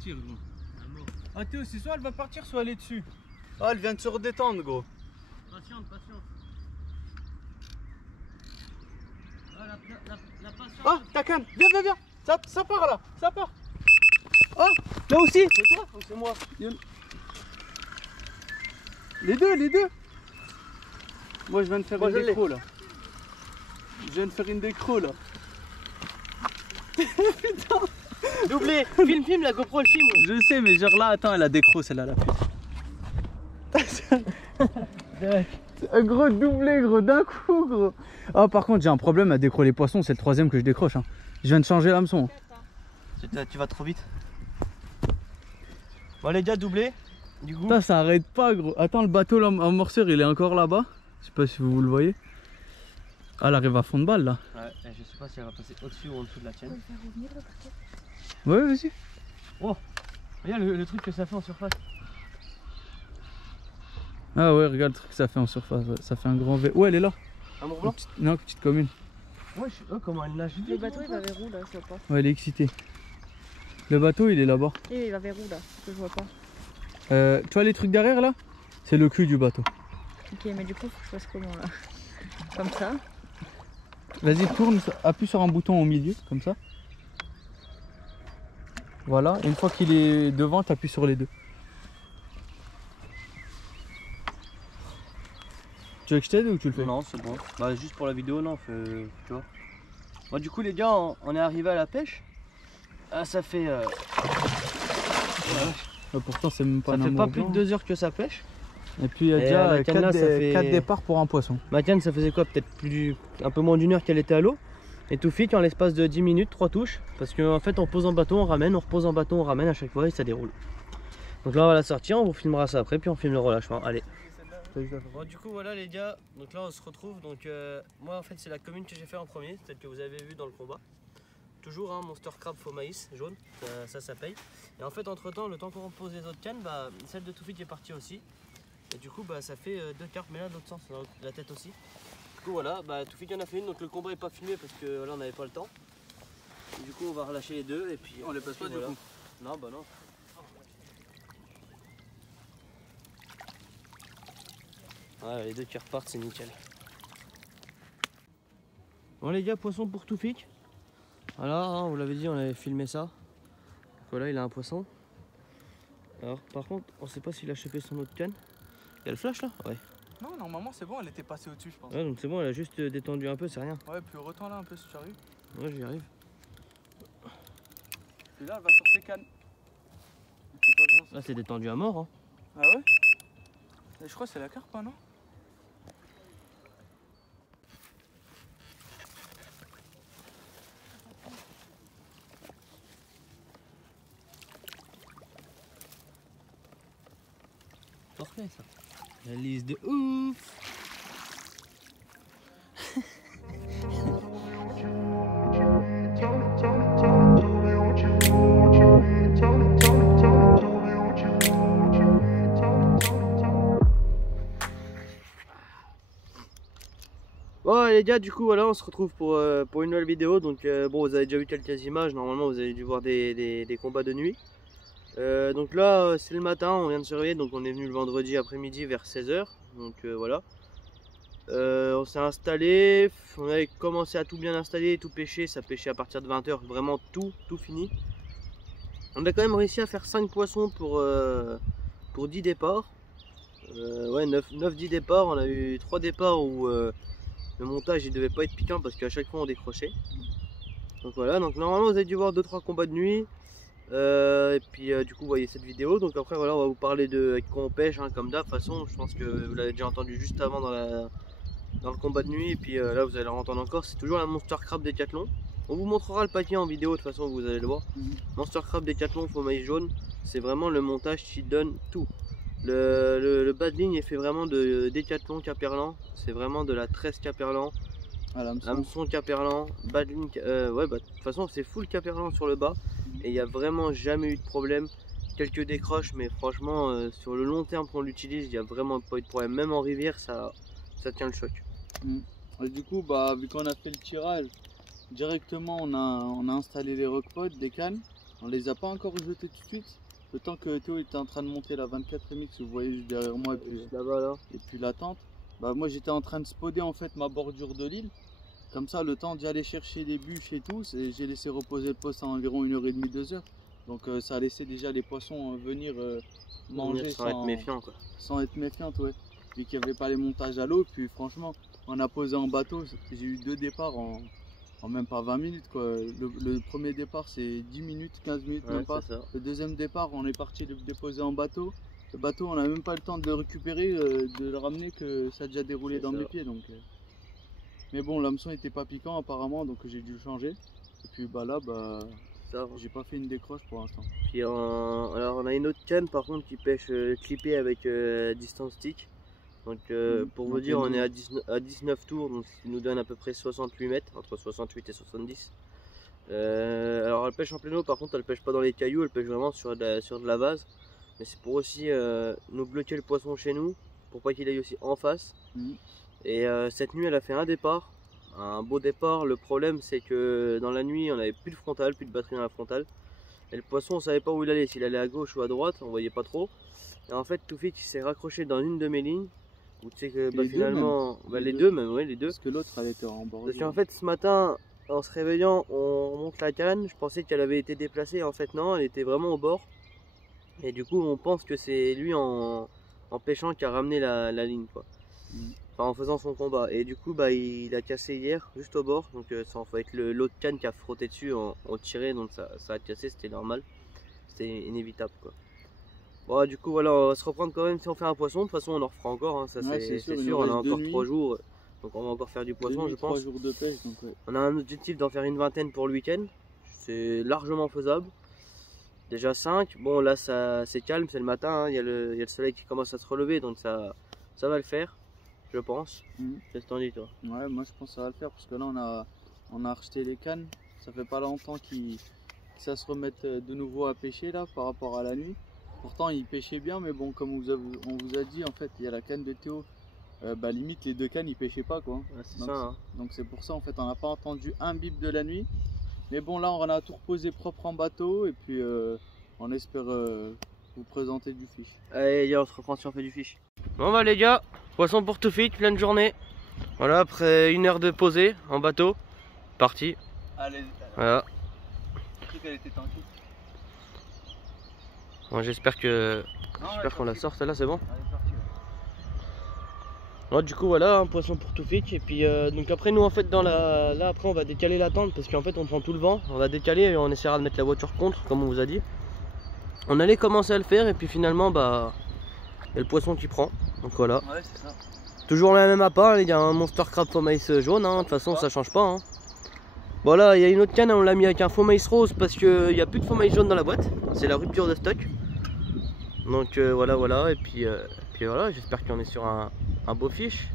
partir, gros. Ah Théo, c'est soit elle va partir, soit elle est dessus. Ah, elle vient de se redétendre, gros. Patiente. Ah, la patience. Ah, ta canne, viens. Ça part là, ça part. Oh, là aussi. C'est toi ou c'est moi? Les deux. Moi, je viens de faire une décro là. Je viens de faire une décro là. Putain. Doublé. Filme la GoPro, le film. Je sais, mais genre là, attends, elle a décro celle-là, la pute. Un gros doublé, gros, d'un coup, gros. Ah, par contre, j'ai un problème à décrocher les poissons, c'est le troisième que je décroche. Hein. Je viens de changer l'hameçon. Tu vas trop vite. Bon, les gars, doublé. Du coup. Putain, ça arrête pas, gros. Attends, le bateau là, en morceur, il est encore là-bas. Je sais pas si vous le voyez. Ah, elle arrive à fond de balle là. Ouais, je sais pas si elle va passer au-dessus ou en dessous de la tienne. Ouais, vas-y. Oh, regarde le truc que ça fait en surface. Ah ouais, regarde le truc que ça fait en surface. Ouais. Ça fait un grand V. Ouais, elle est là. Un Mont Blanc. Non, petite commune. Ouais, comment elle nage. Le bateau il va vers où là, je vois pas. Ouais, elle est excitée. Le bateau, il est là-bas. Et il va vers où là, que je vois pas. Tu vois les trucs derrière là? C'est le cul du bateau. Ok, mais du coup, faut que je fasse comment là? Comme ça. Vas-y, tourne, appuie sur un bouton au milieu, comme ça. Voilà, et une fois qu'il est devant, tu appuies sur les deux. Tu veux que je t'aide ou tu le fais? Non, c'est bon. Bah, juste pour la vidéo, non, tu vois. Bon, du coup, les gars, on est arrivé à la pêche. Ah, ça fait. Pourtant, c'est même pas Ça un fait pas amour plus de blanc. 2 heures que ça pêche. Et puis il y a Et déjà la canne là, ça fait- 4 départs pour un poisson. Ma canne, ça faisait quoi? Peut-être un peu moins d'une heure qu'elle était à l'eau. Et tout fit en l'espace de 10 minutes, 3 touches. Parce qu'en fait, on pose en bateau, on ramène, on repose en bateau, on ramène à chaque fois et ça déroule. Donc là, on va la sortir, on vous filmera ça après, puis on filme le relâchement. Allez. Bon, du coup, voilà les gars. Donc là, on se retrouve. Donc, moi, en fait, c'est la commune que j'ai fait en premier, celle que vous avez vue dans le combat. Toujours un Monster Crab faux maïs jaune, ça paye. Et en fait, entre temps, le temps qu'on repose les autres cannes, bah, celle de Toufik est partie aussi. Et du coup, bah, ça fait 2 carpes, mais là, de l'autre sens, dans la tête aussi. Du coup, voilà, bah, Toufik en a fait une, donc le combat est pas filmé parce que là, on n'avait pas le temps. Et du coup, on va relâcher les deux et puis. On les passe pas voilà. du coup. Non, bah non. Ouais, les deux qui repartent, c'est nickel. Bon, les gars, poisson pour Toufik. Voilà, hein, vous l'avez dit, on avait filmé ça. Donc voilà, il a un poisson. Alors, par contre, on sait pas s'il a chopé son autre canne. Il y a le flash là? Ouais. Non, normalement c'est bon, elle était passée au-dessus, je pense. Ouais, donc c'est bon, elle a juste détendu un peu, c'est rien. Ouais, puis retends là un peu si tu arrives. Ouais, j'y arrive. Et là, elle va sur tes cannes. C'est pas bien ça. Là, c'est détendu à mort. Hein. Ah ouais? Et je crois que c'est la carpe, hein, non? Parfait ça. La liste de ouf. Bon les gars, du coup voilà, on se retrouve pour une nouvelle vidéo. Donc bon, vous avez déjà vu quelques images, normalement vous avez dû voir des combats de nuit. Donc là c'est le matin, on vient de se réveiller, donc on est venu le vendredi après-midi vers 16 h. Donc voilà. On s'est installé, on avait commencé à tout bien installer, tout pêcher, ça pêchait à partir de 20 h, vraiment tout fini. On a quand même réussi à faire 5 poissons pour 10 départs. Ouais, 9-10 départs, on a eu 3 départs où le montage il devait pas être piquant parce qu'à chaque fois on décrochait. Donc voilà, donc normalement vous avez dû voir 2-3 combats de nuit. Et puis du coup vous voyez cette vidéo. Donc après voilà, on va vous parler de avec quoi on pêche, hein, comme d'hab. De toute façon je pense que vous l'avez déjà entendu juste avant dans le combat de nuit. Et puis là vous allez l'entendre encore, c'est toujours la Monster Crab Décathlon. On vous montrera le paquet en vidéo, de toute façon vous allez le voir. Monster Crab Décathlon faux maïs jaune, c'est vraiment le montage qui donne tout. Le bas de ligne est fait vraiment de Décathlon Caperlan, c'est vraiment de la 13 Caperlan, hameçon Caperlan, bas de ligne, ouais bah de toute façon c'est full Caperlan sur le bas et il n'y a vraiment jamais eu de problème. Quelques décroches, mais franchement sur le long terme qu'on l'utilise, il n'y a vraiment pas eu de problème, même en rivière ça tient le choc. Et du coup, bah, vu qu'on a fait le tirage, directement on a installé les rockpots, des cannes. On les a pas encore jetés tout de suite. Le temps que Théo était en train de monter la 24 MX, vous voyez juste derrière moi, et puis la tente. Bah moi j'étais en train de spoder en fait ma bordure de l'île. Comme ça, le temps d'y aller chercher les bûches et tout, j'ai laissé reposer le poste à environ 1h30, 2h. Donc ça a laissé déjà les poissons venir manger sans être méfiant, quoi. Sans être méfiante, ouais. Vu qu'il n'y avait pas les montages à l'eau, puis franchement, on a posé en bateau. J'ai eu 2 départs en même pas 20 minutes, quoi. Le premier départ c'est 10 minutes, 15 minutes, Ouais, même pas. Le deuxième départ, on est parti le déposer en bateau. Le bateau, on n'a même pas le temps de le récupérer, de le ramener, que ça a déjà déroulé dans mes pieds. Donc, mais bon, l'hameçon n'était pas piquant apparemment, donc j'ai dû le changer. Et puis bah là, j'ai pas fait une décroche pour l'instant. Puis alors on a une autre canne par contre qui pêche clippée avec distance stick. Donc pour vous dire, on est à 19 tours, donc ce qui nous donne à peu près 68 mètres, entre 68 et 70. Alors elle pêche en plein eau, par contre elle pêche pas dans les cailloux, elle pêche vraiment sur de la vase. Mais c'est pour aussi nous bloquer le poisson chez nous, pour pas qu'il aille aussi en face. Et cette nuit elle a fait un départ, un beau départ. Le problème c'est que dans la nuit on avait plus de frontale, plus de batterie dans la frontale. Et le poisson on savait pas où il allait, s'il allait à gauche ou à droite, on voyait pas trop. Et en fait Toufik il s'est raccroché dans une de mes lignes. Où tu sais que finalement, les deux même, ouais, les deux. Parce que l'autre elle était en bord. Parce qu'en fait ce matin, en se réveillant, on monte la canne, je pensais qu'elle avait été déplacée, en fait non, elle était vraiment au bord. Et du coup on pense que c'est lui en pêchant qui a ramené la ligne, quoi. Enfin en faisant son combat. Et du coup il a cassé hier, juste au bord, donc ça va être l'autre canne qui a frotté dessus, on tirait, donc ça a cassé, c'était normal. C'était inévitable, quoi. Bon, du coup voilà, on va se reprendre quand même si on fait un poisson. De toute façon on en refera encore, hein, ça c'est sûr, on a encore 3 jours. Donc on va encore faire du poisson, je pense. 3 jours de pêche, donc ouais. On a un objectif d'en faire une vingtaine pour le week-end. C'est largement faisable. Déjà 5. Bon là c'est calme, c'est le matin, hein. Il y a le soleil qui commence à se relever, donc ça va le faire, je pense. Qu'est-ce que t'en dis toi? Ouais, moi je pense que ça va le faire parce que là on a racheté les cannes. Ça fait pas longtemps que ça se remette de nouveau à pêcher là par rapport à la nuit. Pourtant il pêchait bien, mais bon, comme on vous a dit, en fait il y a la canne de Théo. Limite les 2 cannes ils pêchaient pas, quoi. Ouais, c'est ça, hein. Donc c'est pour ça en fait on n'a pas entendu un bip de la nuit. Mais bon là on a tout reposé propre en bateau et puis on espère vous présenter du fish. Allez les gars, on se reprend si on fait du fish. Bon bah les gars, poisson pour Toufik, pleine journée. Voilà, après 1 heure de posée en bateau, parti. Allez, voilà. Elle était tranquille. Bon, j'espère qu'on la sorte là, c'est bon. Ouais, du coup voilà, un poisson pour Toufik. Et puis donc après nous en fait là après on va décaler la tente parce qu'en fait on prend tout le vent. On va décaler et on essaiera de mettre la voiture contre comme on vous a dit. On allait commencer à le faire et puis finalement il y a le poisson qui prend. Donc voilà. Ouais, c'est ça. Toujours la même appât, il y a un monster crab faux maïs jaune, hein. De toute façon ça change pas, hein. Voilà, il y a une autre canne, on l'a mis avec un faux maïs rose parce qu'il n'y a plus de faux maïs jaune dans la boîte. C'est la rupture de stock. Donc voilà, et puis voilà, j'espère qu'on est sur un beau fish.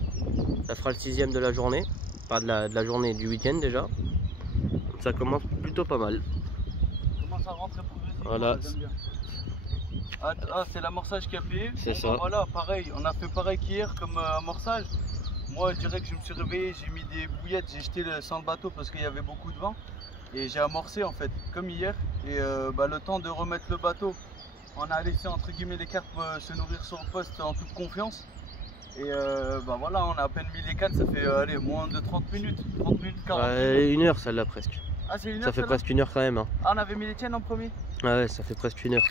Ça fera le 6e de la journée, pas de la journée, du week-end déjà. Donc ça commence plutôt pas mal. Ça commence à rentrer progressivement. Voilà. C'est l'amorçage qui a payé. C'est ça. Bah voilà, pareil, on a fait pareil qu'hier comme amorçage. Moi je dirais que je me suis réveillé, j'ai mis des bouillettes, j'ai jeté sans le bateau parce qu'il y avait beaucoup de vent. Et j'ai amorcé en fait, comme hier. Et le temps de remettre le bateau, on a laissé entre guillemets les carpes se nourrir sur le poste en toute confiance. Et voilà, on a à peine mis les cannes, ça fait moins de 30 minutes, 30 minutes, 40 minutes. 1 heure celle-là presque. Ah c'est 1 heure. Ça fait presque 1 heure quand même, hein. Ah on avait mis les tiennes en premier. Ah ouais, ça fait presque 1 heure.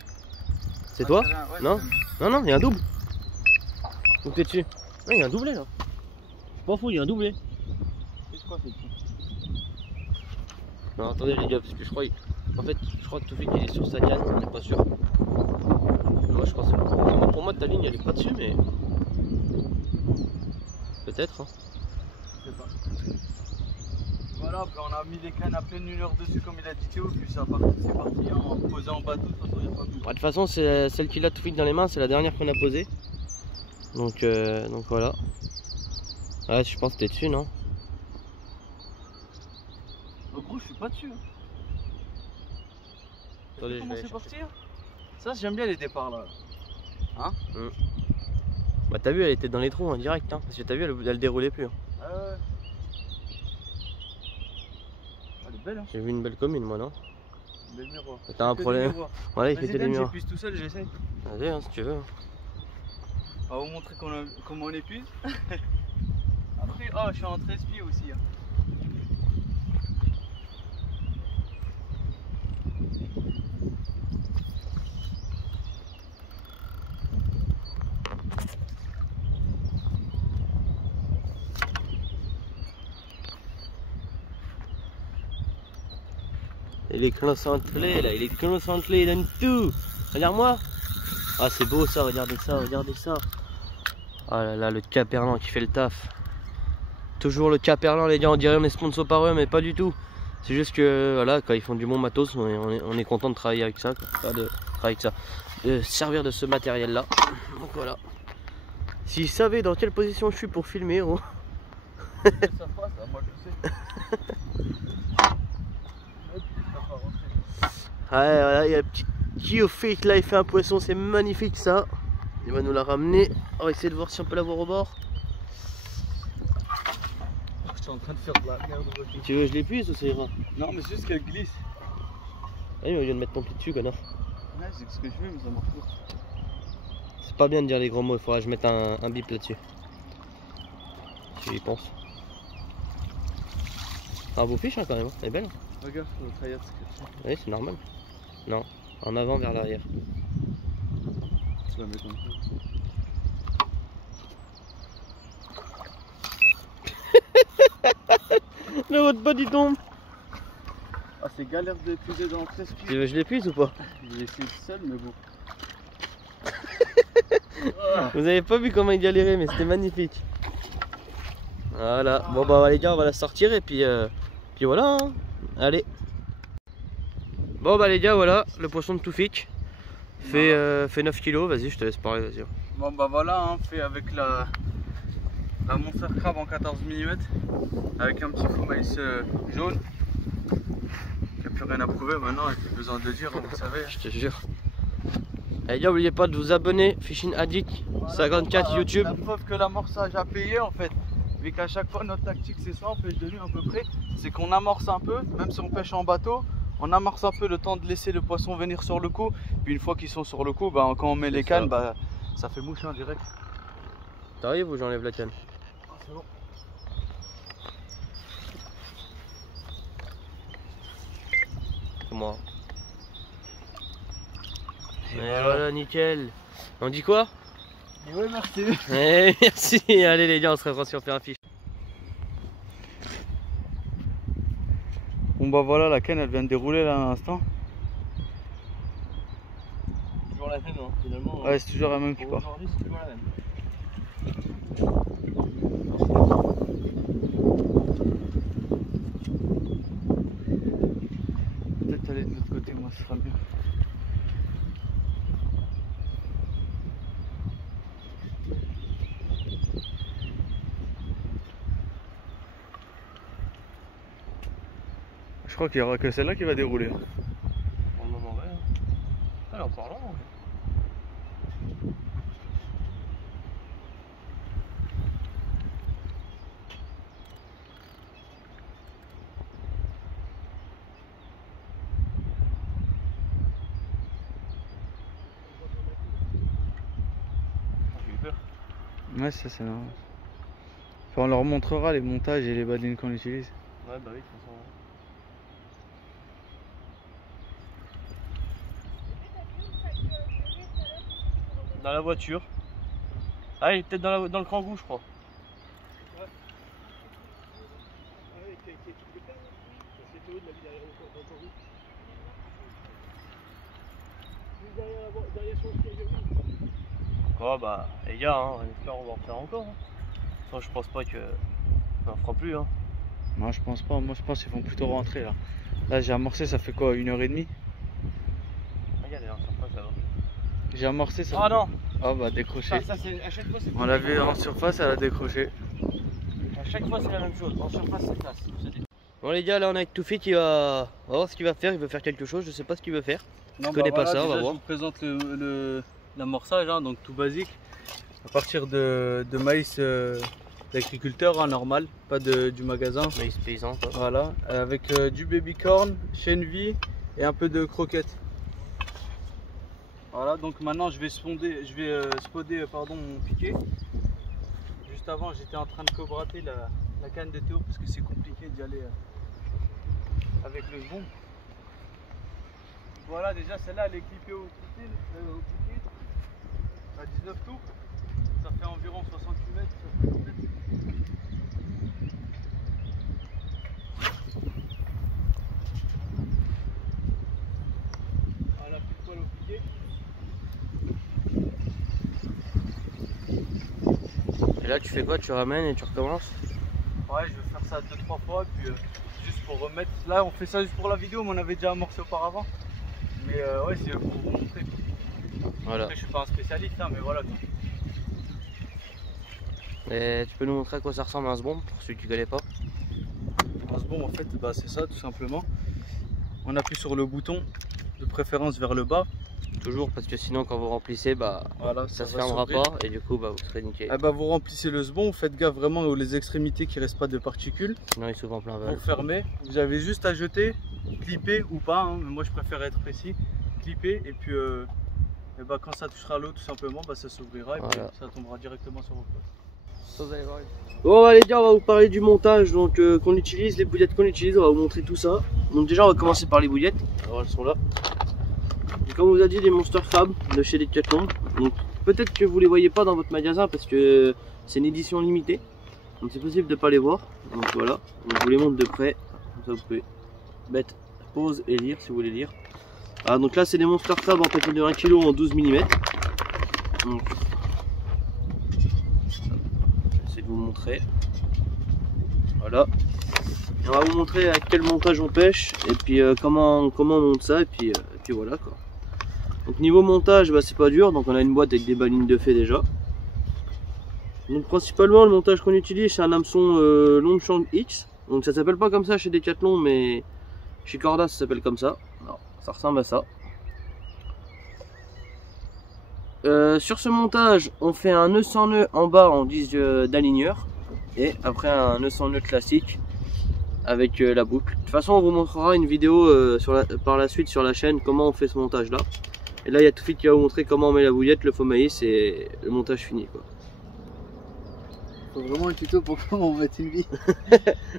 C'est toi? Ouais, non? Non, il y a un double. Où t'es dessus? Ouais, il y a un doublé là. Je m'en fous, il y a un doublé. C'est quoi, c'est tout? Non, attendez les gars, parce que je crois que Toufik il est sur sa canne, on n'est pas sûr. Moi je pense que pour moi ta ligne elle est pas dessus, mais peut-être, hein. Je sais pas. Voilà, puis on a mis les cannes à peine 1 heure dessus comme il a dit Théo, puis c'est parti en posé en bateau, de toute façon il n'y a pas mieux. De toute façon c'est celle qu'il a Toufik dans les mains, c'est la dernière qu'on a posée. Donc voilà. Ouais, je pense que t'es dessus, non? Gros, je suis pas dessus. Attendez, Comment je vais c'est partir? Ça, j'aime bien les départs là. Hein? Bah t'as vu, elle était dans les trous, hein, direct, hein. Parce que t'as vu, elle déroulait plus, hein. Ah ouais. Elle est belle, hein. J'ai vu une belle commune, moi, non? Les miroirs. T'as un problème. Voilà, il fait que des miroirs. J'épuise tout seul, j'essaye. Vas-y, hein, si tu veux. On va vous montrer comment on épuise. Après, oh, je suis en 13 pieds aussi. Hein. Il est concentré là, il est concentré, il donne tout. Regarde-moi. Ah c'est beau ça, regardez ça, regardez ça. Ah là là, le Caperlan qui fait le taf. Toujours le Caperlan les gars, on dirait on est sponsor par eux mais pas du tout. C'est juste que voilà, quand ils font du bon matos, on est content de travailler avec ça. Quoi. Pas de travailler avec ça. De servir de ce matériel là. Donc voilà. S'ils savaient dans quelle position je suis pour filmer, oh. Ça passe, là, moi je sais. Ouais, voilà, il y a le petit Geofake là, il fait un poisson, c'est magnifique ça. Il va nous la ramener. On va essayer de voir si on peut la voir au bord. Je suis en train de faire de la merde. Tu veux que je l'épuise ou ça ira? Non, mais c'est juste qu'elle glisse. Ah, il vient de mettre ton pied dessus, connard. Ouais, c'est ce que je veux, mais ça marche pas. C'est pas bien de dire les gros mots, il faudra que je mette un bip là-dessus. Si j'y pense. Un beau fiche hein, quand même, elle est belle. Regarde, le trailer, c'est Oui, c'est normal. Non, en avant vers l'arrière. tu vas mettre comme ça. Le haut de bas il tombe. Ah, c'est galère d'épuiser dans 13 pieds. Tu veux que je l'épuise ou pas? J'ai essayé seul, mais bon. Vous avez pas vu comment il galérait, mais c'était magnifique. Voilà, bon bah les gars, on va la sortir et puis voilà. Hein. Allez. Bon bah les gars, voilà, le poisson de Toufik. Fait 9 kilos, vas-y, je te laisse parler, vas-y. Bon bah voilà, hein, fait avec la Monster Crab en 14 mm. Avec un petit faux maïs jaune. Il n'y a plus rien à prouver maintenant, il n'y a plus besoin de le dire, hein, vous savez. Je te jure. Et les gars, n'oubliez pas de vous abonner, Fishing Addict 54 Voilà, YouTube. La preuve que l'amorçage a payé en fait. Vu qu'à chaque fois notre tactique c'est ça, on pêche de nuit à peu près, c'est qu'on amorce un peu, même si on pêche en bateau, on amorce un peu le temps de laisser le poisson venir sur le coup, puis une fois qu'ils sont sur le coup, bah, quand on met les cannes, bah, ça fait mouche hein, direct. T'arrives ou j'enlève la canne? C'est bon. C'est moi. Et voilà, nickel. On dit quoi? Et ouais, merci. Eh, merci. Allez les gars, on se revoit si on fait un fiche. Bon bah voilà, la canne elle vient de dérouler là à l'instant. Toujours la même, hein, finalement. Ouais, c'est toujours la même qui part. Aujourd'hui, c'est toujours la même. Peut-être aller de l'autre côté, moi ce sera mieux. Je crois qu'il n'y aura que celle-là qui va dérouler. Pour le moment, ouais. Elle est encore là. J'ai eu peur. Ouais, ça c'est normal. Enfin, on leur montrera les montages et les badines qu'on utilise. Ouais, bah oui, de toute façon. Dans la voiture. Ah, il est peut-être dans le Kangoo, je crois. Oh bah les gars, hein, on espère on va en faire encore. Hein. Enfin, je pense pas que on en fera plus. Hein. Moi je pense pas, moi je pense qu'ils vont plutôt rentrer là. Là j'ai amorcé, ça fait quoi, 1h30? Regarde, elle est en surface là-bas. J'ai amorcé, ça Ah non. Oh bah décroché. Ça c'est à chaque fois c'est. On l'a vu en surface, elle a décroché. À chaque fois c'est la même chose. En surface c'est classe. Bon les gars, là on est avec Toufik, il va voir ce qu'il va faire. Il veut faire quelque chose, je sais pas ce qu'il veut faire. Non, Je connais pas ça, on va déjà, voir. Je vous présente l'amorçage, hein, donc tout basique. À partir de maïs d'agriculteur, hein, normal, pas du magasin. Maïs paysan quoi. Voilà, avec du baby corn, chène vie, et un peu de croquettes. Voilà, donc maintenant je vais spoder pardon, mon piquet. Juste avant, j'étais en train de cobrater la canne de Théo parce que c'est compliqué d'y aller avec le bon. Voilà, déjà celle-là elle est clippée au piquet à 19 tours. Ça fait environ 68 mètres. Voilà, pile poil au piquet. Et là tu fais quoi? Tu ramènes et tu recommences? Ouais, je vais faire ça 2-3 fois, puis juste pour remettre. Là, on fait ça juste pour la vidéo, mais on avait déjà amorcé auparavant. Mais ouais, c'est pour vous montrer. Voilà. Après, je suis pas un spécialiste, hein, mais voilà. Et tu peux nous montrer à quoi ça ressemble un sbombe pour ceux qui ne connaissent pas? Un sbombe, en fait, bah, c'est ça tout simplement. On appuie sur le bouton, de préférence vers le bas. Toujours parce que sinon, quand vous remplissez, bah, voilà, ça se va fermera s'ouvrir. pas et du coup, bah, vous serez niqué. Ah bah, vous remplissez le sbombe, faites gaffe vraiment aux les extrémités qui ne restent pas de particules. Sinon, il s'ouvre en plein Vous vol. fermez, vous avez juste à jeter, clipper ou pas, hein, mais moi je préfère être précis, clipper et puis et bah, quand ça touchera l'eau tout simplement, bah, ça s'ouvrira et Voilà. puis ça tombera directement sur vos potes. Ça, vous allez voir. Bon, les gars, on va vous parler du montage donc qu'on utilise, les bouillettes qu'on utilise, on va vous montrer tout ça. Donc déjà, on va commencer par les bouillettes. Alors elles sont là. Et comme on vous a dit, des Monster Fab de chez Decathlon. Donc peut-être que vous les voyez pas dans votre magasin parce que c'est une édition limitée. Donc c'est possible de pas les voir. Donc voilà, on vous les montre de près. Comme ça vous pouvez mettre pause et lire si vous voulez lire. Ah, donc là c'est des Monster Fab en paquet de 1 kg en 12 mm. Donc j'essaie de vous montrer. Voilà. Et on va vous montrer à quel montage on pêche et puis comment on monte ça et puis voilà quoi. Donc niveau montage, bah, c'est pas dur, donc on a une boîte avec des balines de fait déjà. Donc principalement le montage qu'on utilise c'est un hameçon Longshank X. Donc ça s'appelle pas comme ça chez Decathlon mais chez Corda ça s'appelle comme ça. Alors, ça ressemble à ça. Sur ce montage on fait un nœud sans nœud en bas en guise d'aligneur et après un nœud sans nœud classique avec la boucle. De toute façon on vous montrera une vidéo par la suite sur la chaîne comment on fait ce montage là. Et là il y a Toufik qui va vous montrer comment on met la bouillette, le faux maïs et le montage fini quoi. Faut vraiment un tuto pour comment on met une bille.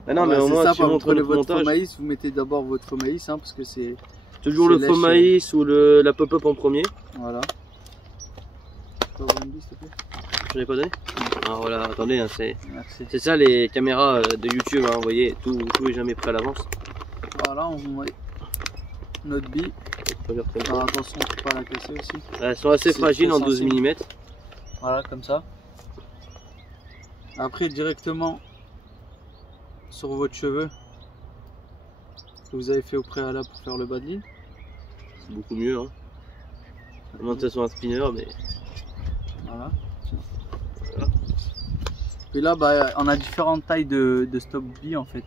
Bah non mais au moins tu montres le votre montage. faux maïs, vous mettez d'abord votre faux maïs hein, parce que c'est Toujours le faux lèche, maïs ou la pop-up en premier. voilà. Tu peux avoir une bille s'il te plaît? Je l'ai pas donné. Alors voilà, attendez, hein, Merci. c'est ça les caméras de YouTube, hein, vous voyez, tout est jamais prêt à l'avance. Voilà, on met notre bille. Alors attention, faut pas la casser aussi. Elles sont assez C'est fragiles très en 12 sensible. mm. Voilà, comme ça. Après, directement sur votre cheveu que vous avez fait au préalable pour faire le bas de ligne. C'est beaucoup mieux. Hein. À moins que ça soit un spinner, mais Voilà. Voilà. Puis là, bah, on a différentes tailles de stop bille en fait.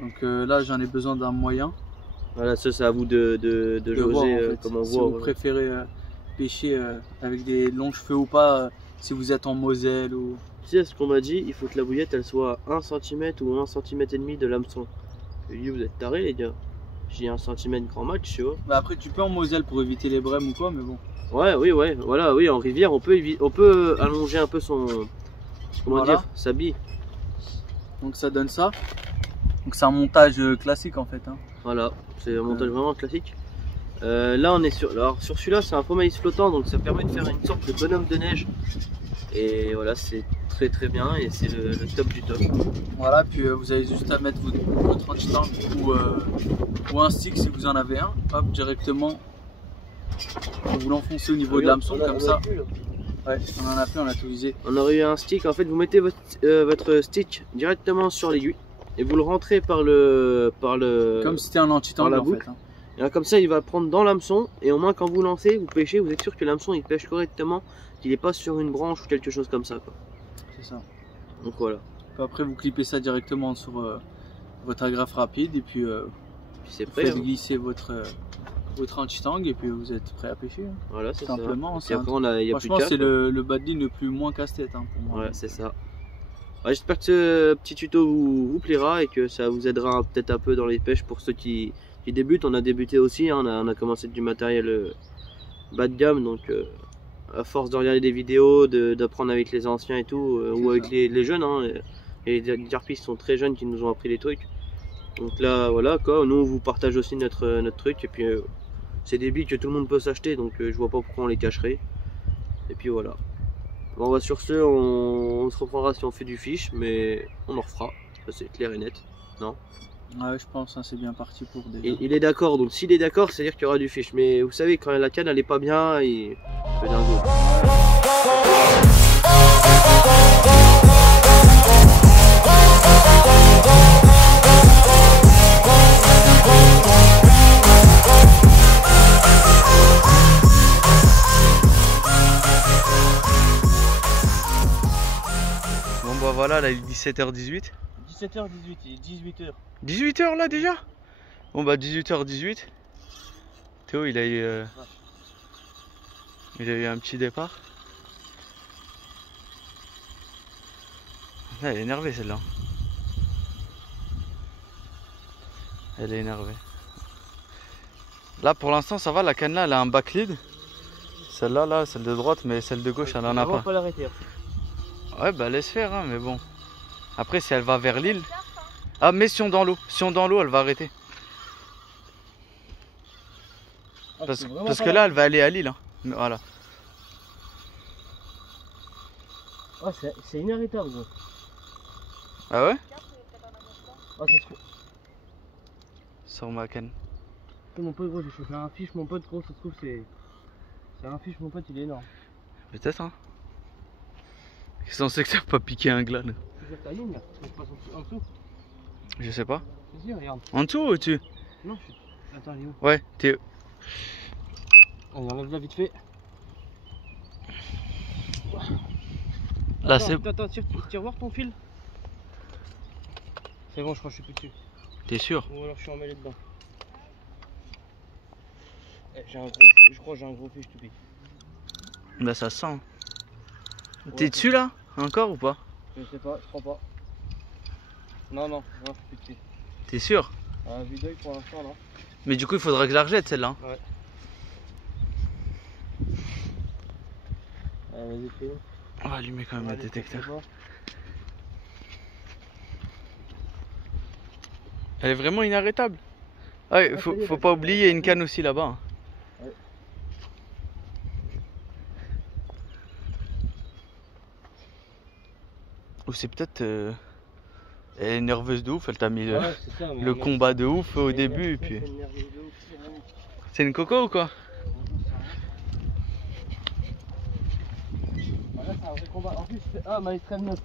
Donc là, j'en ai besoin d'un moyen. voilà, ça c'est à vous de voir, jauger en fait. comment Si voir. vous préférez pêcher avec des longs cheveux ou pas, si vous êtes en Moselle ou. Tu sais ce qu'on m'a dit, il faut que la bouillette elle soit 1 cm ou 1 cm et demi de l'hameçon. Je lui ai dit vous êtes tarés les gars. J'ai 1 cm grand max, tu vois. Bah après, tu peux en Moselle pour éviter les brèmes ou quoi, mais bon. Ouais, oui, voilà, oui, en rivière on peut allonger un peu son. Comment Voilà. dire, sa bille. Donc ça donne ça. Donc c'est un montage classique en fait. Hein. Voilà, c'est un montage vraiment classique. Là on est sur. Alors sur celui-là c'est un faux maïs flottant donc ça permet de faire une sorte de bonhomme de neige. Et voilà, c'est très bien et c'est le top du top. Voilà, puis vous avez juste à mettre votre anti-tank ou un stick si vous en avez un. Hop, directement. Vous l'enfoncez au niveau de l'hameçon comme ça. Ouais, on en a plus, on a tout visé. On aurait eu un stick, en fait vous mettez votre stick directement sur l'aiguille et vous le rentrez par le. Comme si c'était un anti-tank par la en boucle. fait. Hein. Et là, comme ça il va prendre dans l'hameçon et au moins quand vous lancez, vous pêchez, vous êtes sûr que l'hameçon il pêche correctement, qu'il n'est pas sur une branche ou quelque chose comme ça quoi. C'est ça. Donc voilà. Puis après vous clippez ça directement sur votre agrafe rapide et puis Puis c'est vous prêt. faites Hein. glisser votre anti-tank et puis vous êtes prêt à pêcher. Hein. Voilà, c'est ça. Simplement, Et après il y a plus franchement de c'est cap. le bas de ligne le plus moins casse-tête hein, pour moi. Ouais, c'est ça. Ouais, j'espère que ce petit tuto vous plaira et que ça vous aidera peut-être un peu dans les pêches pour ceux qui qui débutent. On a débuté aussi, hein, on a commencé avec du matériel bas de gamme, donc à force de regarder des vidéos, d'apprendre avec les anciens et tout, ou avec les jeunes, hein, et les harpistes sont très jeunes qui nous ont appris des trucs. Donc là, voilà quoi, nous on vous partage aussi notre truc, et puis c'est des billes que tout le monde peut s'acheter, donc je vois pas pourquoi on les cacherait. Et puis voilà. Bon bah sur ce, on se reprendra si on fait du fiche, mais on en refera, ça c'est clair et net, non? Ouais, je pense, hein, c'est bien parti pour déjà. Il est d'accord, donc s'il est d'accord, c'est-à-dire qu'il y aura du fiche. Mais vous savez, quand la canne elle est pas bien, il fait dingo. Bon bah voilà, là il est 17h18. 17h18, il est 18h. 18h là déjà? Bon bah 18h18. Théo il a eu un petit départ. Là, elle est énervée celle-là. Elle est énervée. Là pour l'instant ça va, la canne là elle a un back lead. Celle-là, là, celle de droite, mais celle de gauche elle en a pas. Pas l'arrêter. Ouais bah laisse faire hein, mais bon. Après si elle va vers l'île. Ah mais si on dans l'eau, elle va arrêter. Parce que là elle va aller à l'île. Hein. Voilà. Oh, c'est inarrêtable gros. Ah ouais? Oh, ça se trouve. Sur ma canne. Mon pote gros, j'ai chauffé un fiche, mon pote gros, ça se trouve c'est un fiche, mon pote il est énorme. Peut-être hein. Qu'est-ce qu'on sait que ça va pas piquer un gland? Ta ligne là, je passe en dessous. Je sais pas. Vas-y, regarde. En dessous ou au-dessus? Non, je suis. Attends, il est où? Ouais, t'es. Allez, enlève-la vite fait. Là c'est. Attends, tire voir ton fil. C'est bon, je crois que je suis plus dessus. T'es sûr? Ou alors je suis emmêlé dedans. J'ai un gros, je crois que j'ai un gros fiche tout pique. Bah ça sent. Ouais, T'es dessus là? Encore ou pas? Je sais pas, je crois pas. Non, je suis plus dessus. T'es sûr? À vue d'œil pour l'instant, non. Mais du coup il faudra que je la rejette celle-là. Ouais. Vas-y, fais. On va allumer quand même le détecteur. Elle est vraiment inarrêtable. Ouais, faut pas oublier, il y a une canne aussi là-bas. Ouais. Ou c'est peut-être... Elle est nerveuse de ouf, elle t'a mis ça, le combat de ouf au début. Et puis... C'est une coco ou quoi? Là, c'est un vrai combat. En plus, ah, ma extrême 9.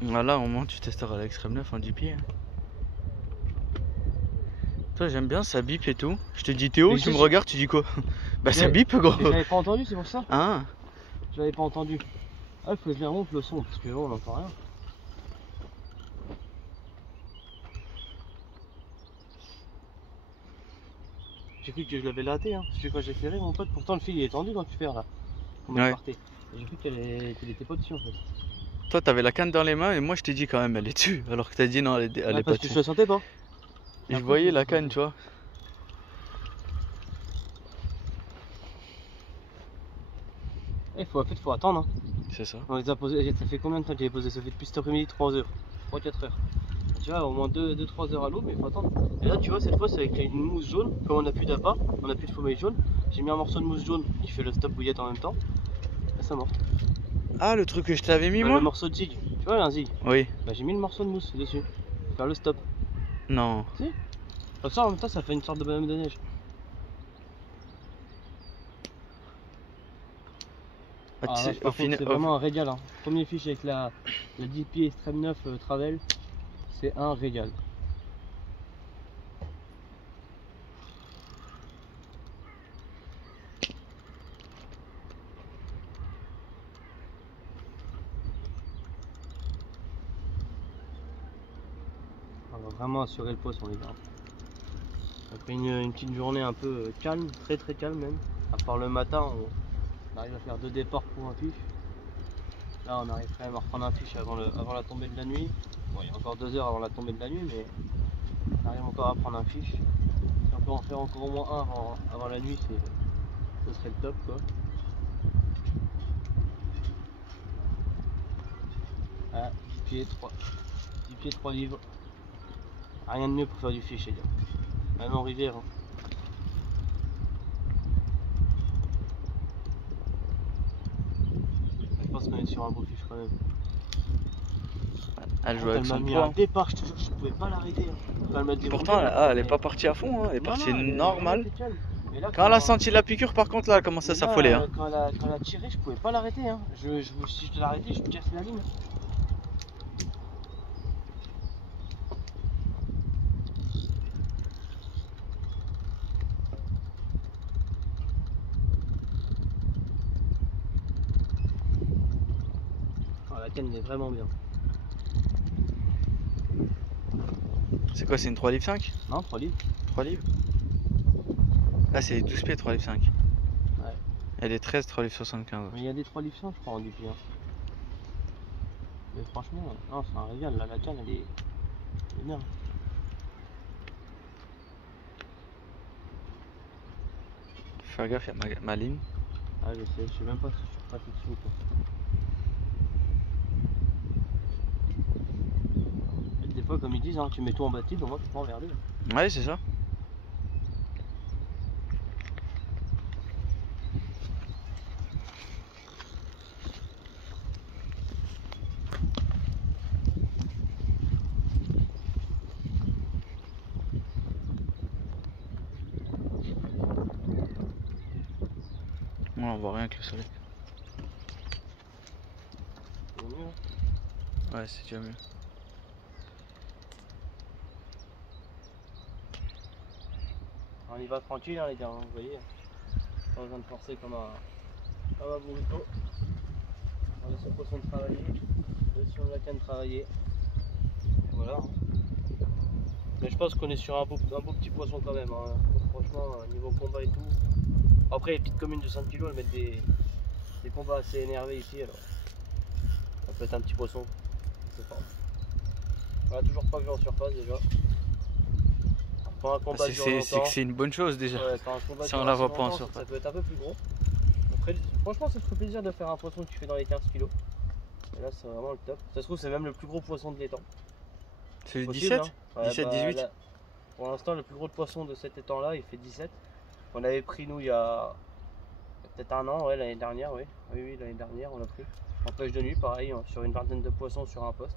Voilà, au moins tu testeras l'extrême 9 en GP. Toi, j'aime bien, ça bip et tout. Je te dis Théo, tu me regardes, tu dis quoi? Bah ça bip gros. J'avais pas entendu, c'est pour ça. Ah. J'avais pas entendu. Ah, il faut que je les remonte le son, parce que là, on n'entend rien. J'ai cru que je l'avais laté, hein. Parce que quand j'ai ferré, mon pote, pourtant le fil il est tendu quand tu ferres là. Comment il partait. Et j'ai cru qu'elle était pas dessus en fait. Toi, t'avais la canne dans les mains et moi je t'ai dit quand même, elle est dessus. Alors que t'as dit non, elle est pas dessus. Parce que tu la sentais pas. Et je voyais la canne, tu vois. En fait, faut attendre. Hein. C'est ça. On les a posés. Ça fait combien de temps que j'avais posé ça fait depuis cet après-midi 3 heures. 3-4 heures. Tu vois, au moins 2-3 heures à l'eau, mais il faut attendre. Et là, tu vois, cette fois, c'est avec une mousse jaune. Comme on n'a plus d'appât, on n'a plus de faux jaune. J'ai mis un morceau de mousse jaune qui fait le stop bouillette en même temps. Et ça mort. Ah, le truc que je t'avais mis, moi? Le morceau de zig. Tu vois, un zig. Oui. Bah, j'ai mis le morceau de mousse dessus. Pour faire le stop. Non. Si. Comme ça, en même temps, ça fait une sorte de bonhomme de neige. Ah, c'est vraiment un régal. Hein. Premier fiche avec la 10 pieds extrême 9 Travel, c'est un régal. On va vraiment assurer le poisson les gars. Après une petite journée un peu calme, très calme même. À part le matin, on arrive à faire 2 départs pour un fiche. Là on arrive quand même à reprendre un fiche avant la tombée de la nuit. Bon, il y a encore 2 heures avant la tombée de la nuit, mais on arrive encore à prendre un fiche. Et peut en faire encore au moins un avant la nuit, ce serait le top quoi. Ah, 10 pieds, 3 livres. Rien de mieux pour faire du fish, les gars. Même en rivière. Hein. Je pense qu'on est sur un beau fish quand même. Elle joue avec son mis poids. un départ, je te jure, je pouvais pas l'arrêter. Hein. Pourtant, elle est pas partie à fond, hein. Elle est partie normale. Là, Quand elle a senti la piqûre, par contre, là, elle commence à s'affoler. Hein. Quand elle a tiré, je pouvais pas l'arrêter. Hein. Si je te l'arrêtais, je me casse la ligne. Oh, la canne est vraiment bien. C'est quoi, c'est une 3 livres 5? Non, 3 livres. 3 livres. Là, c'est 12 pieds 3 livres 5. Ouais. Elle est 13 3 livres 75. Mais il y a des 3 livres 100 je crois en DP. Hein. Mais franchement, non, c'est un régal. Là, la canne elle est bien. Fais gaffe, il y a ma ligne. Ah, je sais même pas si je suis pratique dessous quoi. Des fois, comme ils disent, hein, tu mets tout en bâtide, donc moi tu peux emmerder. Ouais, c'est ça. Ouais, on voit rien avec le soleil. C'est mieux. Hein. Ouais, c'est déjà mieux. On y va tranquille, hein, les gars, vous voyez. Pas besoin de forcer comme un burrito. On laisse le poisson travailler, laisse la canne travailler. Et voilà. Mais je pense qu'on est sur un beau petit poisson quand même. Hein. Franchement, niveau combat et tout. Après, les petites communes de 5 kg, elles mettent des combats assez énervés ici. Alors, ça peut être un petit poisson. Je sais pas. Voilà, toujours pas vu en surface déjà. Quand un combat dure longtemps, c'est que c'est une bonne chose déjà. Ouais, quand un combat Si dure on la voit assez pas en longtemps, surface. ça peut être un peu plus gros. Après, franchement, ça te ferait plaisir de faire un poisson que tu fais dans les 15 kg. Et là, c'est vraiment le top. Ça se trouve, c'est même le plus gros poisson de l'étang. C'est le Possible, 17 hein. Ouais, 17, 18 là, pour l'instant, le plus gros poisson de cet étang-là, il fait 17. On avait pris, nous, il y a peut-être un an, ouais, l'année dernière, oui. Oui, l'année dernière, on l'a pris. En pêche de nuit, pareil, sur une vingtaine de poissons sur un poste.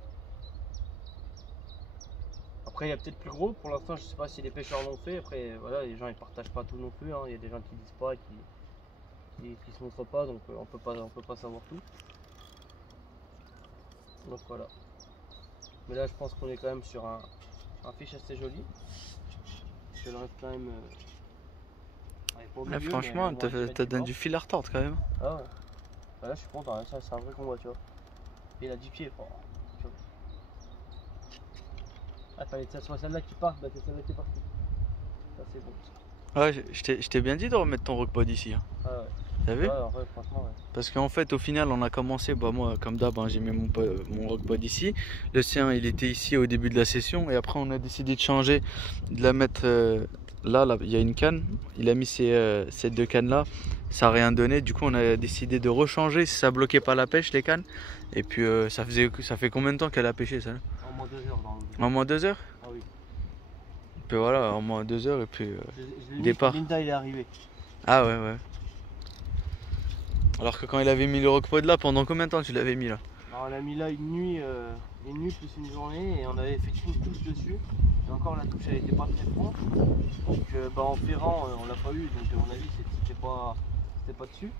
Après, il y a peut-être plus gros. Pour l'instant, je sais pas si les pêcheurs l'ont fait. Après, voilà, les gens ils partagent pas tout non plus. Hein. Il y a des gens qui disent pas, qui se montrent pas, donc on peut pas savoir tout. Donc voilà. Mais là, je pense qu'on est quand même sur un fish assez joli. Je le reste quand même. Ouais, franchement, t'as donné du fil à retordre quand même. Ah ouais. Bah là, je suis content. Hein. Ça, c'est un vrai combat, tu vois. Et il a 10 pieds. Oh, tu vois. Ah, fallait que ça soit celle-là qui part, bah c'est celle-là qui est partie. Ça c'est bon. Ouais, je t'ai bien dit de remettre ton rockpod ici. Hein. Ah ouais. T'as vu? Ouais, en vrai, franchement, ouais. Parce qu'en fait, au final, on a commencé, bah moi, comme d'hab, hein, j'ai mis mon rockpod ici. Le sien, il était ici au début de la session. Et après, on a décidé de changer, de la mettre là, il y a une canne. Il a mis ces 2 cannes-là. Ça n'a rien donné. Du coup, on a décidé de rechanger si ça bloquait pas la pêche, les cannes. Et puis, ça fait combien de temps qu'elle a pêché, ça? En moins 2 heures dans le... En moins 2 heures? Ah oui. Et puis voilà, en moins 2 heures et puis Je l'ai départ. mis, Linda il est arrivé. Ah ouais, ouais. Alors que quand il avait mis le rockpod là, pendant combien de temps tu l'avais mis là? Alors, on l'a mis là une nuit plus une journée et on avait fait une touche dessus. Et encore la touche elle était pas très franche. Donc bah, en ferrant on l'a pas eu, donc à mon avis c'était pas dessus.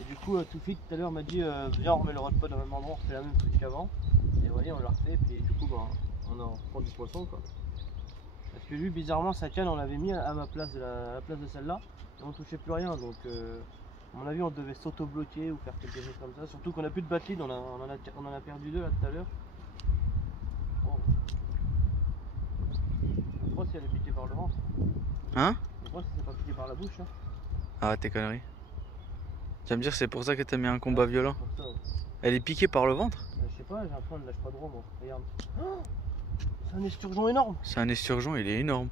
Et du coup Toufik tout à l'heure m'a dit viens on remet le rockpod au même endroit, on refait la même truc qu'avant. Et vous voyez on l'a refait et puis du coup bah, on en prend du poisson quoi. Parce que lui bizarrement sa canne on l'avait mis à ma place à la place de celle-là et on touchait plus rien donc à mon avis on devait s'auto-bloquer ou faire quelque chose comme ça. Surtout qu'on a plus de batterie, on en a perdu 2 là tout à l'heure. Bon. Je crois si elle est piquée par le ventre. Hein? Je crois si c'est pas piqué par la bouche. Hein. Ah tes conneries. Tu vas me dire c'est pour ça que t'as mis un combat violent? Ça, ouais. Elle est piquée par le ventre? Je sais pas, j'ai l'impression qu'elle ne lâche pas trop moi. Regarde. Oh, c'est un esturgeon énorme. C'est un esturgeon, il est énorme.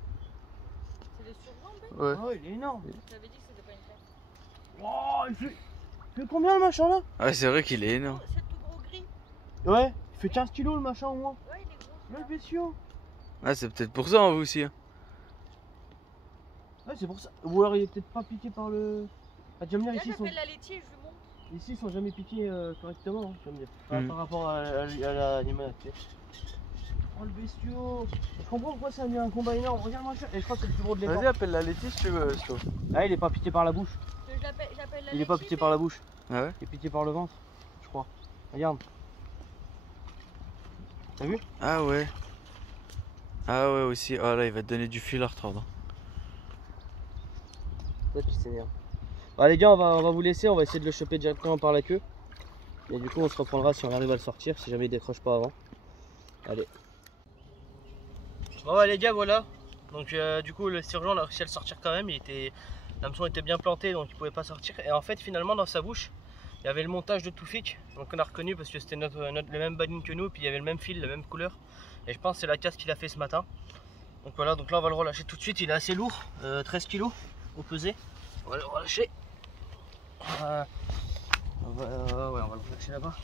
C'est l'esturgeon Ouais. Oh, il est énorme. Je t'avais dit que c'était pas une tête. Oh, il fait combien le machin là? Ah, c'est vrai qu'il est énorme. C'est tout gros gris. Ouais, il fait 15 kilos le machin au moins. Ouais, il est gros. Là, le bestiau. Ah, c'est peut-être pour ça, hein, vous aussi. Hein. Ouais, c'est pour ça. Ou alors il est peut-être pas piqué par le. Ah, tu vas me dire, Là, ici, j'appelle la laitier et je lui montre. ici ils sont jamais piqués correctement, hein, tu vas me dire. Mm. Par rapport à l'animal. Tu sais. Oh le bestiau. Je comprends pourquoi ça a mis un combat énorme. Regarde moi, et je crois que c'est le plus gros de l'époque. Vas-y, appelle la Letty si tu veux, Sto. Ah, il est pas piqué par la bouche. J'appelle la laitier. Il est pas piqué par la bouche. Ah ouais? Il est piqué par le ventre, je crois. Regarde. T'as vu? Ah ouais. Ah ouais, aussi. Ah là, il va te donner du fil à retordre. Toi tu s'énerves. Bah les gars, on va vous laisser, on va essayer de le choper directement par la queue. Et du coup on se reprendra si on arrive à le sortir, si jamais il décroche pas avant. Allez. Bon bah les gars, voilà. Donc du coup le sergent a réussi à le sortir quand même. L'hameçon était bien planté donc il pouvait pas sortir. Et en fait finalement dans sa bouche, il y avait le montage de Toufik. Donc on a reconnu parce que c'était le même badine que nous. Puis il y avait le même fil, la même couleur. Et je pense que c'est la casse qu'il a fait ce matin. Donc voilà, donc là on va le relâcher tout de suite. Il est assez lourd, 13 kg au pesé. On va le relâcher. Ouais, on va le relâcher là-bas.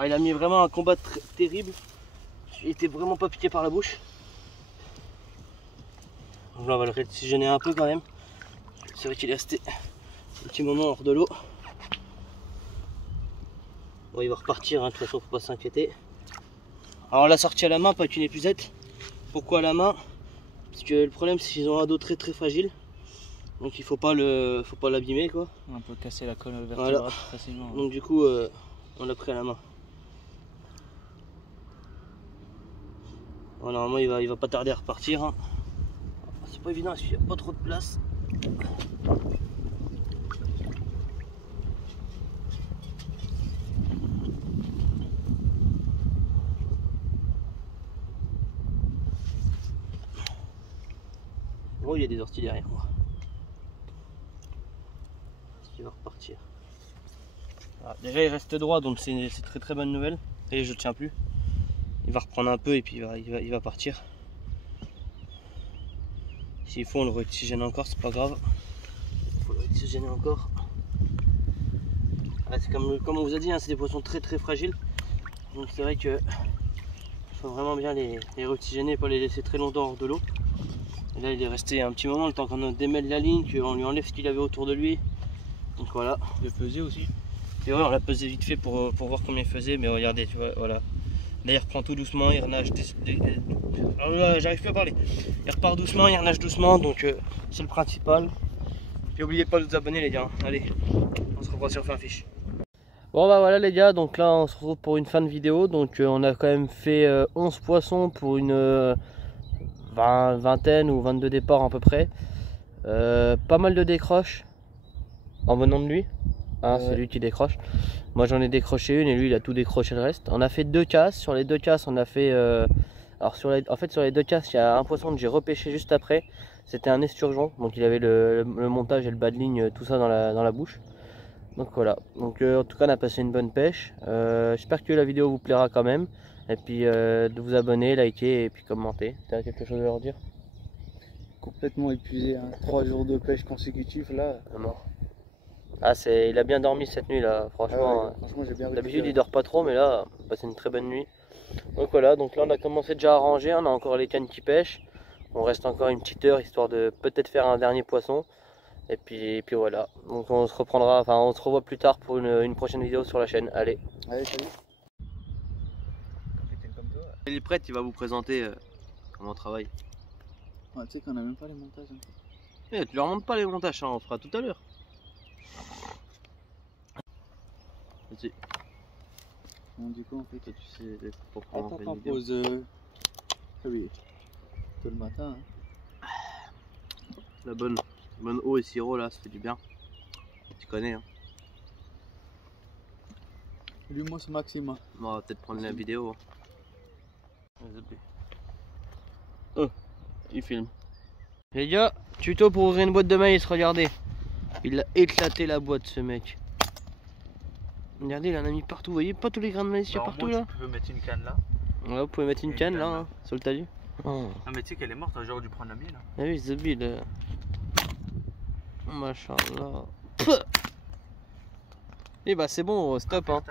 Ah, il a mis vraiment un combat terrible. Il était vraiment pas piqué par la bouche. Donc là on va le réoxygéner un peu quand même. C'est vrai qu'il est resté un petit moment hors de l'eau. Bon, il va repartir, hein, de toute façon faut pas s'inquiéter. Alors on l'a sorti à la main, pas avec une épuisette. Pourquoi à la main? Parce que le problème c'est qu'ils ont un dos très fragile. Donc il faut pas l'abîmer quoi. On peut casser la colonne Voilà. vertébrale facilement. Donc du coup on l'a pris à la main. Bon, normalement il va pas tarder à repartir. Hein. C'est pas évident, il n'y a pas trop de place. Oh, il y a des orties derrière moi. Il va repartir. Voilà, déjà il reste droit donc c'est une très bonne nouvelle. Et je tiens plus. Il va reprendre un peu et puis il va partir. S'il faut on le réoxygène encore, c'est pas grave. Il faut le réoxygéner encore. Ah, c'est comme on vous a dit, hein, c'est des poissons très fragiles. Donc c'est vrai que il faut vraiment bien les réoxygéner et pas les laisser très longtemps hors de l'eau. Et là il est resté un petit moment, le temps qu'on démêle la ligne, qu'on lui enlève ce qu'il avait autour de lui. Donc voilà. Le peser aussi. Et ouais, on l'a pesé vite fait pour voir combien il faisait, mais regardez, tu vois, voilà. Là il reprend tout doucement, il renage. Alors là, j'arrive plus à parler. Il repart doucement, il renage doucement, donc c'est le principal. Puis n'oubliez pas de vous abonner les gars. Allez, on se revoit sur Finfish. Bon bah voilà les gars, donc là on se retrouve pour une fin de vidéo. Donc on a quand même fait 11 poissons pour une vingtaine ou 22 départs à peu près. Pas mal de décroches en venant de lui. Hein, c'est lui qui décroche. Moi j'en ai décroché une et lui il a tout décroché le reste. On a fait 2 casses. Sur les 2 casses on a fait alors en fait sur les 2 casses il y a un poisson que j'ai repêché juste après. C'était un esturgeon, donc il avait le montage et le bas de ligne, tout ça dans la bouche. Donc voilà, donc en tout cas on a passé une bonne pêche. J'espère que la vidéo vous plaira quand même. Et puis de vous abonner, liker et puis commenter. Tu as quelque chose à leur dire? Complètement épuisé, hein. 3 jours de pêche consécutifs là. Mort. Ah, il a bien dormi cette nuit là, franchement. Ah ouais, franchement j'ai bien D'habitude il dort pas trop, mais là on a passé une très bonne nuit. Donc voilà, donc là on a commencé déjà à ranger, on a encore les cannes qui pêchent. On reste encore une petite heure histoire de peut-être faire un dernier poisson. Et puis voilà, donc on se reprendra, enfin on se revoit plus tard pour une prochaine vidéo sur la chaîne. Allez. Allez, salut. Il est prêt, il va vous présenter comment on travaille. Ouais, tu sais qu'on a même pas les montages. Hein. Eh, tu leur montres pas les montages, hein, on fera tout à l'heure. Vas-y. Bon, du coup, en fait, Toi, tu sais pour prendre attends, une vidéo. pause. Ah oui, tôt le matin. Hein. La bonne eau et sirop là, ça fait du bien. Tu connais, hein. Lui, moi, c'est Maxime. Hein. On va peut-être prendre la vidéo. Oh, il filme. Les gars, tuto pour ouvrir une boîte de maïs, regardez. Il a éclaté la boîte ce mec. Regardez, il en a mis partout. Vous voyez pas tous les grains de maïs qu'il y a partout là? Tu peux mettre une canne là. Ouais, vous pouvez mettre une canne là, hein, sur le talus. Oh. Ah, mais tu sais qu'elle est morte, j'aurais dû prendre la mienne. Ah oui, Zabil. Machallah. Et bah c'est bon, stop hein.